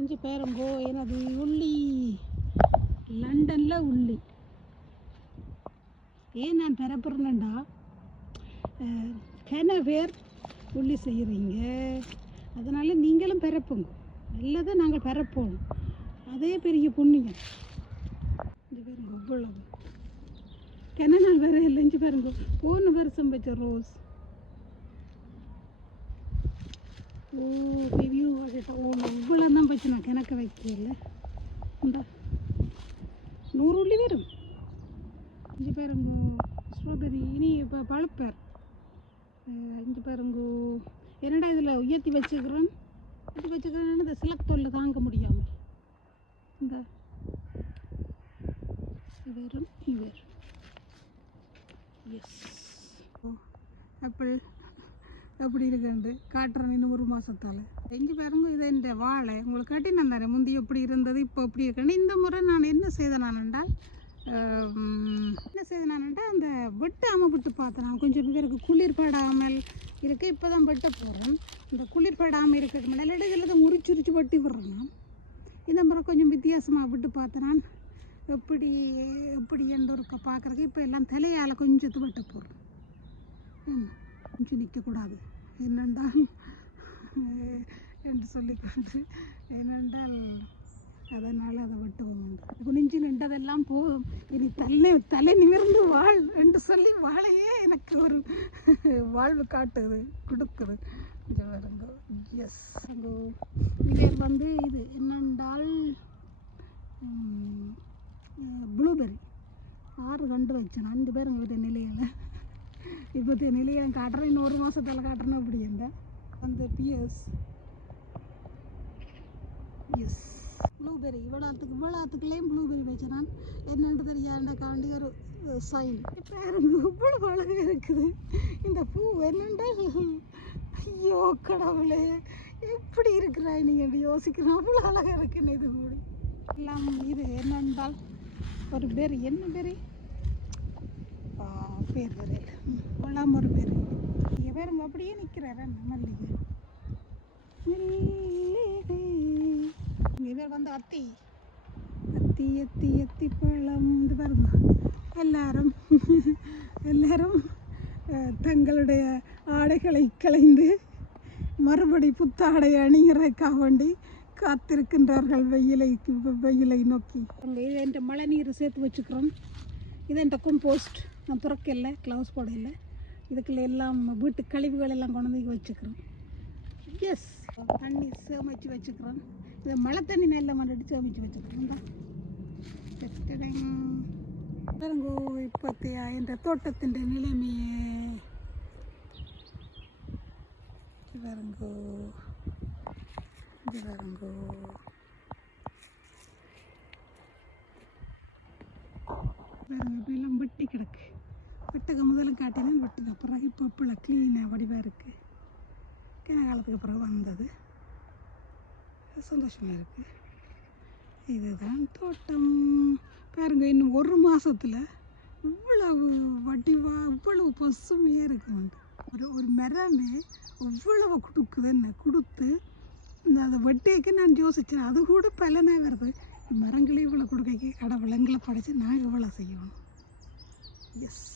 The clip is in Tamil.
இஞ்சி பேரம்போ எனது உள்ளி. லண்டனில் உள்ளி. ஏன் நான் பெறப்படுறேன்டா கன பேர் உள்ளி செய்கிறீங்க அதனால் நீங்களும் பிறப்புங்க. நல்லதை நாங்கள் பிறப்போம். அதே பெரிய புண்ணியம் இந்த பாருங்க இவ்வளவு. கன நாள் வேற இல்லை. இஞ்சி பாருங்க போன வருஷம் வச்ச ரோஸ். ஓ ரிவ்யூ ஓ நான் கணக்கு வைக்கல. உண்டா நூறு உள்ளி வரும். இஞ்சி பாருங்க ஸ்ட்ராபெரி இனி இப்போ பழுப்பேர். அஞ்சு பாருங்க என்னடா இதில் உயர்த்தி வச்சுக்கிறேன் உயர்த்தி வச்சுக்கிறேன்னு இந்த சிலக்தொல்ல தாங்க முடியாமல் இந்த இவரும் இவர் எஸ் ஆப்பிள் எப்படி இருக்குண்டு காட்டுறேன் இன்னும் ஒரு மாதத்தால் செஞ்சு பாருங்க இது இந்த வாழை. உங்களுக்கு காட்டினேன் தரேன் முந்தி எப்படி இருந்தது இப்போ எப்படி இருக்குன்னு இந்த முறை நான் என்ன செய்தேன் நான் என்றால் என்ன செய்தேன் நான் என்றால் அந்த வெட்டாமல் விட்டு பார்த்தேன். நான் கொஞ்சம் பேருக்கு குளிர் படாமல் இருக்கு இப்போ தான் வெட்ட போகிறேன் இந்த குளிர் படாமல் இருக்கிறது முன்னாடி இடையில தான் உரிச்சு உரிச்சு வெட்டி விடுறேன். இந்த முறை கொஞ்சம் வித்தியாசமாக விட்டு பார்த்தேன் நான். எப்படி எப்படி என்று ஒரு பார்க்குறதுக்கு இப்போ எல்லாம் தலையால் கொஞ்சத்து வெட்ட போடுறேன் ம், கொஞ்சம் நிற்கக்கூடாது. என்னென்றால் என்று சொல்லிக்கொண்டு ஏனென்றால் அதனால் அதை விட்டு குனிஞ்சு நின்றதெல்லாம் போதும். இனி தலை தலை நிமிர்ந்து வாழ் என்று சொல்லி வாழையே எனக்கு ஒரு வாழ்வு காட்டுது கொடுக்குது. கொஞ்சம் எஸ் அங்கோ இங்கே வந்து இது என்னென்றால் ப்ளூபெர்ரி ஆறு கண்டு வச்சேன் அஞ்சு பேர் எங்கள் நிலையில். இப்போத்தைய நிலையை காட்டுறேன். இன்னும் ஒரு மாதத்தில் காட்டுறேன். அப்படி இருந்தேன் அந்த பிஎஸ் எஸ் ப்ளூபெரி இவ்வளோத்துக்கு இவ்வளோத்துக்குள்ளேயும் ப்ளூபெர்ரி வச்சுறான் என்னென்று தெரியாண்டக்காண்டி ஒரு சைன் பாருங்க இவ்வளோ அழகாக இருக்குது. இந்த பூ என்னண்டா? ஐயோ கடவுளே. எப்படி இருக்கிறாய் நீங்கள் யோசிக்கிறோம் அவ்வளோ அழகாக இருக்குன்னு இது கூட. எல்லாம் இது என்னென்றால் ஒரு பேர் என்ன பேர் பேர் வரையில் கொள்ளாம பேர். இங்கே பேருங்க அப்படியே நிற்கிறாரு மல்லிகை. மல்லிகை. இங்கே பேர் வந்து அத்தி. அத்தி எத்தி எத்தி பழம். இது பாருங்க. எல்லாரும் எல்லாரும் தங்களுடைய ஆடைகளை களைந்து மறுபடி புத்தாடை அணிகிறதுக்காக வேண்டி காத்திருக்கின்றார்கள் வெயிலை வெயிலை நோக்கி. அங்கே என் மழை நீர் சேர்த்து வச்சுக்கிறோம். இது என் கம்போஸ்ட் நான் துறக்கல க்ளவுஸ் போடல. இதுக்குள்ள எல்லாம் வீட்டு கழிவுகள் எல்லாம் கொண்டு வந்து வச்சுக்கிறோம். எஸ் தண்ணி சேமிச்சு வச்சுக்கிறோம். இது மழை தண்ணி நல்ல மண்டி சேமிச்சு வச்சுக்கிறோம். தான் பாருங்கோ இப்போத்தைய இந்த தோட்டத்தின் நிலைமையே. இது பாருங்கோ. இது பாருங்கோ. பாருங்க எல்லாம் கிடக்கு. வெட்டக்க முதல்ல காட்டினேன் வெட்டுக்கு அப்புறம் இப்போ இப்போ க்ளீனாக வடிவாக இருக்குது கிண காலத்துக்கு அப்புறம் வந்தது. சந்தோஷமாக இருக்குது இதுதான் தோட்டம். பாருங்க இன்னும் ஒரு மாதத்தில் இவ்வளவு வடிவாக இவ்வளவு பசுமையாக இருக்கும் ஒரு ஒரு மரமே இவ்வளவு கொடுக்குதுன்னு கொடுத்து இந்த அதை வெட்டிக்கு நான் யோசித்தேன் அது கூட பலனாக வருது. மரங்களே இவ்வளோ கொடுக்க கடவுளங்களை படைச்சு நான் இவ்வளோ செய்யணும்? எஸ்